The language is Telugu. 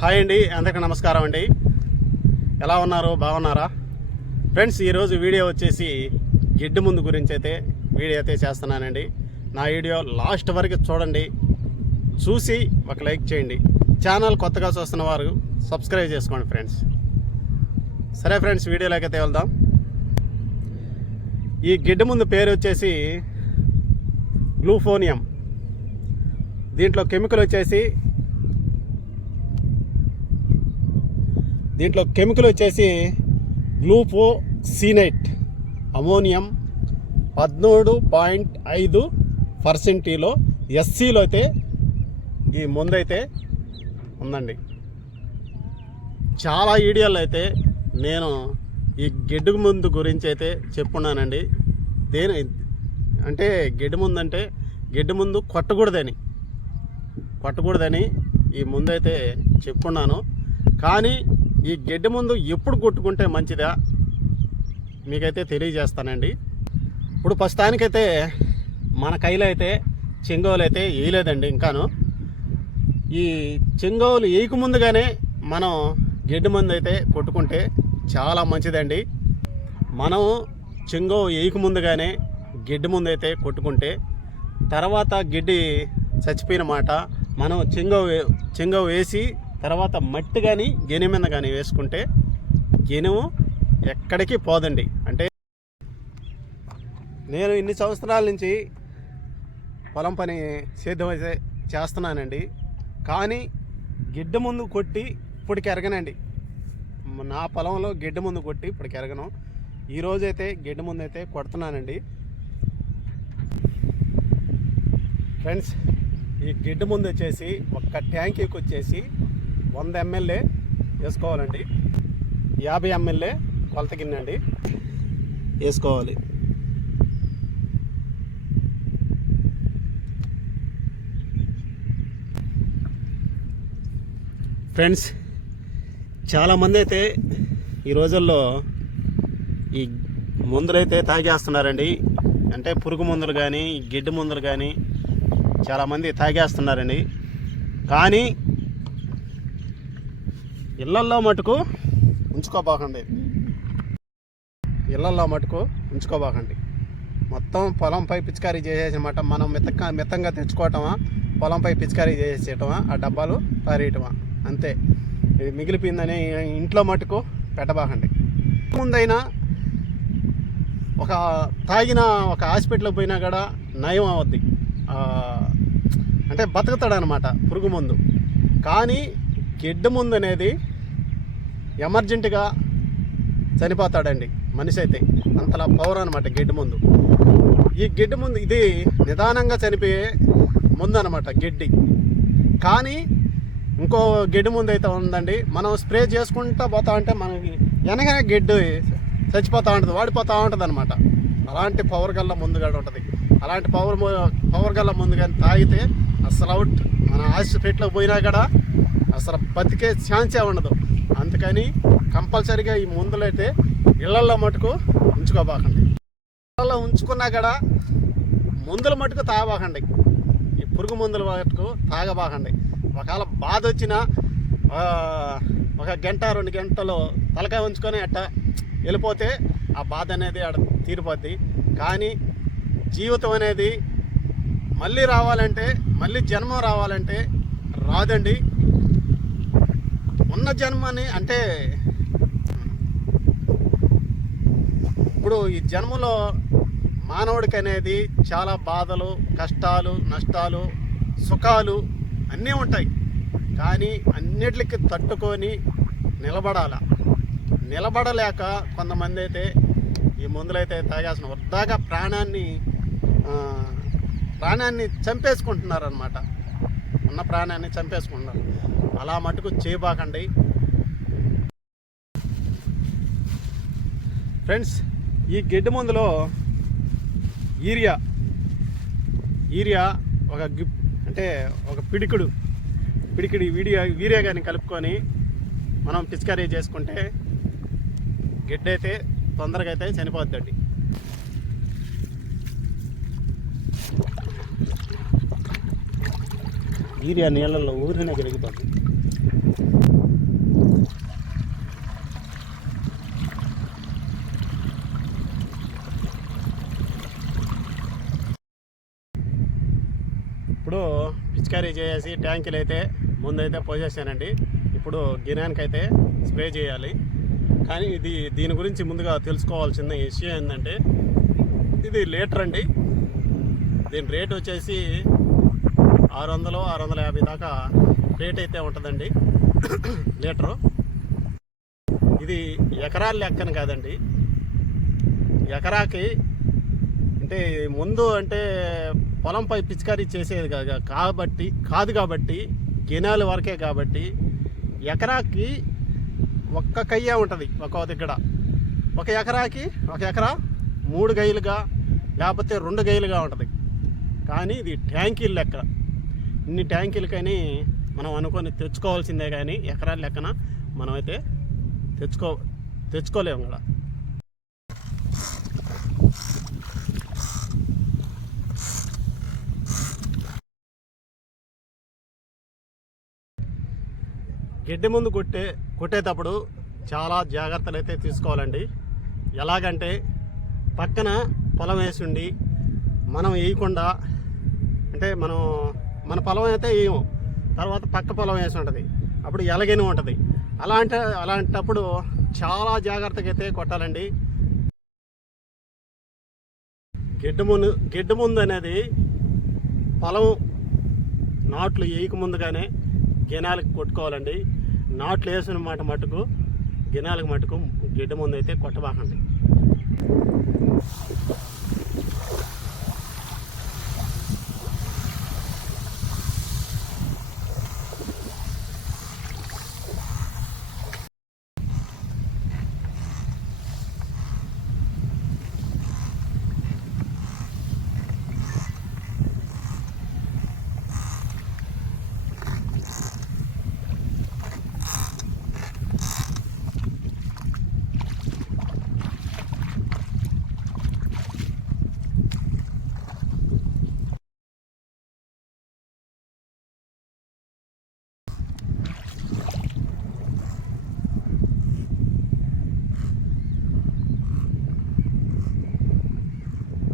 హాయ్ అండి, అందరికీ నమస్కారం అండి. ఎలా ఉన్నారు? బాగున్నారా ఫ్రెండ్స్? ఈరోజు వీడియో వచ్చేసి గిడ్డు ముందు గురించి అయితే వీడియో అయితే చేస్తున్నానండి. నా వీడియో లాస్ట్ వరకు చూడండి, చూసి ఒక లైక్ చేయండి. ఛానల్ కొత్తగా చూస్తున్న వారు సబ్స్క్రైబ్ చేసుకోండి ఫ్రెండ్స్. సరే ఫ్రెండ్స్, వీడియోలోకి అయితే వెళ్దాం. ఈ గిడ్డు ముందు పేరు వచ్చేసి గ్లూఫోనియం. దీంట్లో కెమికల్ వచ్చేసి గ్లూఫోసినేట్ అమోనియం 13.5% ఎస్సీలో అయితే ఈ మందు అయితే ఉందండి. చాలా వీడియోలు అయితే నేను ఈ గిడ్డు ముందు గురించి అయితే చెప్పున్నానండి. అంటే గిడ్డు ముందు కొట్టకూడదని ఈ ముందు అయితే చెప్పున్నాను. కానీ ఈ గడ్డి ముందు ఎప్పుడు కొట్టుకుంటే మంచిదా మీకైతే తెలియజేస్తానండి. ఇప్పుడు ప్రస్తుతానికైతే మన కైలో అయితే చెంగోలు అయితే వేయలేదండి ఇంకాను. ఈ చెంగోలు వేయకముందుగానే మనం గడ్డి ముందు అయితే కొట్టుకుంటే చాలా మంచిదండి. మనం చెంగో వేయకముందుగానే గడ్డి ముందు అయితే కొట్టుకుంటే తర్వాత గడ్డి చచ్చిపోయిన మాట మనం చెంగో వేసి తర్వాత మట్టి కానీ గెనుము మీద కానీ వేసుకుంటే గెనుము ఎక్కడికి పోదండి. అంటే నేను ఇన్ని సంవత్సరాల నుంచి పొలం పని సేద్యం అయితే చేస్తున్నానండి. కానీ గిడ్డ ముందు కొట్టి ఇప్పటికి ఎరగనండి. నా పొలంలో గిడ్డ ముందు కొట్టి ఇప్పటికి ఎరగను. ఈరోజైతే గిడ్డ ముందు అయితే కొడుతున్నానండి ఫ్రెండ్స్. ఈ గిడ్డ ముందు వచ్చేసి ఒక్క ట్యాంకీకి వచ్చేసి 100 ml వేసుకోవాలండి. 50 ml కొలత గిన్నె అండి వేసుకోవాలి. ఫ్రెండ్స్, చాలామంది అయితే ఈ రోజుల్లో ఈ మందులు అయితే తాగేస్తున్నారండి. అంటే పురుగు మందులు కానీ గిడ్డు మందులు కానీ చాలామంది తాగేస్తున్నారండి. కానీ ఇళ్ళల్లో మటుకు ఉంచుకోబాకండి. మొత్తం పొలంపై పిచికారీ చేసేసమాట. మనం మిత్తంగా తెచ్చుకోవటమా, పొలంపై పిచికారీ చేసేయటమా, ఆ డబ్బాలు పారేయటమా, అంతే. ఇది మిగిలిపోయిందని ఇంట్లో మటుకు పెట్టబాకండి. ముందైనా తాగిన ఒక హాస్పిటల్కి పోయినా కూడా నయం అవద్ది, అంటే బతుకుతాడనమాట పురుగు మందు. కానీ గిడ్డ ముందు అనేది ఎమర్జెంటుగా చనిపోతాడండి మనిషి అయితే. అంతలా పవర్ అనమాట గిడ్డ ముందు. ఈ గిడ్డ ముందు ఇది నిదానంగా చనిపోయే ముందు అనమాట గిడ్డి. కానీ ఇంకో గిడ్డ ముందు అయితే ఉందండి. మనం స్ప్రే చేసుకుంటూ పోతా ఉంటే మనకి వెనకనే గిడ్డు చచ్చిపోతూ ఉంటుంది, వాడిపోతూ ఉంటుంది అనమాట. అలాంటి పవర్ గల్ల ముందు కూడా ఉంటుంది. అలాంటి పవర్ గల్ల ముందు కానీ తాగితే అసలు అవుట్. మన హాస్పిటల్కి పోయినా కూడా అసలు బతికే ఛాన్సే ఉండదు. అందుకని కంపల్సరీగా ఈ మందులు అయితే ఇళ్లల్లో మటుకు ఉంచుకోబాకండి. ఇళ్లలో ఉంచుకున్నా కూడా మందుల మటుకు తాగబాకండి. ఈ పురుగు మందుల మటుకు తాగబాకండి. ఒకవేళ బాధ వచ్చినా 1 గంట 2 గంటలు తలకాయ ఉంచుకొని అట్ట వెళ్ళిపోతే ఆ బాధ అనేది అక్కడ తీరిపోద్ది. కానీ జీవితం అనేది మళ్ళీ జన్మ రావాలంటే రాదండి. ఉన్న జన్మని అంటే ఇప్పుడు ఈ జన్మలో మానవుడికి అనేది చాలా బాధలు, కష్టాలు, నష్టాలు, సుఖాలు అన్నీ ఉంటాయి. కానీ అన్నిటికి తట్టుకొని నిలబడలేక కొంతమంది అయితే ఈ మందులైతే తాగేస్తున్న వృధాగా ప్రాణాన్ని చంపేసుకుంటున్నారనమాట. ఉన్న ప్రాణాన్ని చంపేసుకుంటున్నారు. అలా మటుకు చేయబాకండి ఫ్రెండ్స్. ఈ గిడ్డ మందులో యూరియా ఒక పిడికిడి వీరియా కానీ కలుపుకొని మనం పిచికారీ చేసుకుంటే గిడ్డ అయితే తొందరగా అయితే చనిపోద్దండి. యూరియా నీళ్ళల్లో ఊరినే కరిగిపోతుంది. ఇప్పుడు పిచికారీ చేసి ట్యాంకులు అయితే ముందైతే పోసేసానండి. ఇప్పుడు గినానికి అయితే స్ప్రే చేయాలి. కానీ దీని గురించి ముందుగా తెలుసుకోవాల్సిన విషయం ఏంటంటే, ఇది లీటర్ అండి. దీని రేట్ వచ్చేసి 600-650 దాకా రేట్ అయితే ఉంటుందండి లీటరు. ఇది ఎకరాల లెక్కన కాదండి, ఎకరాకి అంటే ముందు అంటే పొలంపై పిచికారీ చేసేది కాదు కాబట్టి గినాల వరకే కాబట్టి ఎకరాకి ఒక్క కయ్య ఉంటుంది. ఒక దగ్గర ఒక ఎకరా 3 గైలుగా లేకపోతే 2 గైలుగా ఉంటుంది. కానీ ఇది ట్యాంకీల లెక్క. ఇన్ని ట్యాంకీలకని మనం అనుకొని తెచ్చుకోవాల్సిందే, కానీ ఎకరాల లెక్కన మనమైతే తెచ్చుకోలేము కూడా. గడ్డి ముందు కొట్టేటప్పుడు చాలా జాగ్రత్తలు అయితే తీసుకోవాలండి. ఎలాగంటే పక్కన పొలం వేసి ఉండి మనం వేయకుండా, అంటే మన పొలం అయితే వేయము, తర్వాత పక్క పొలం వేసి ఉంటుంది, అప్పుడు ఎలాగైనా ఉంటుంది. అలాంటప్పుడు చాలా జాగ్రత్తగా అయితే కొట్టాలండి. గడ్డి ముందు అనేది పొలం నాట్లు వేయకముందుగానే గినాలకు కొట్టుకోవాలండి. నాట్లు వేసిన మటుకు గినాలకు మటుకు గడ్డి ముందు అయితే కొట్టబాకండి.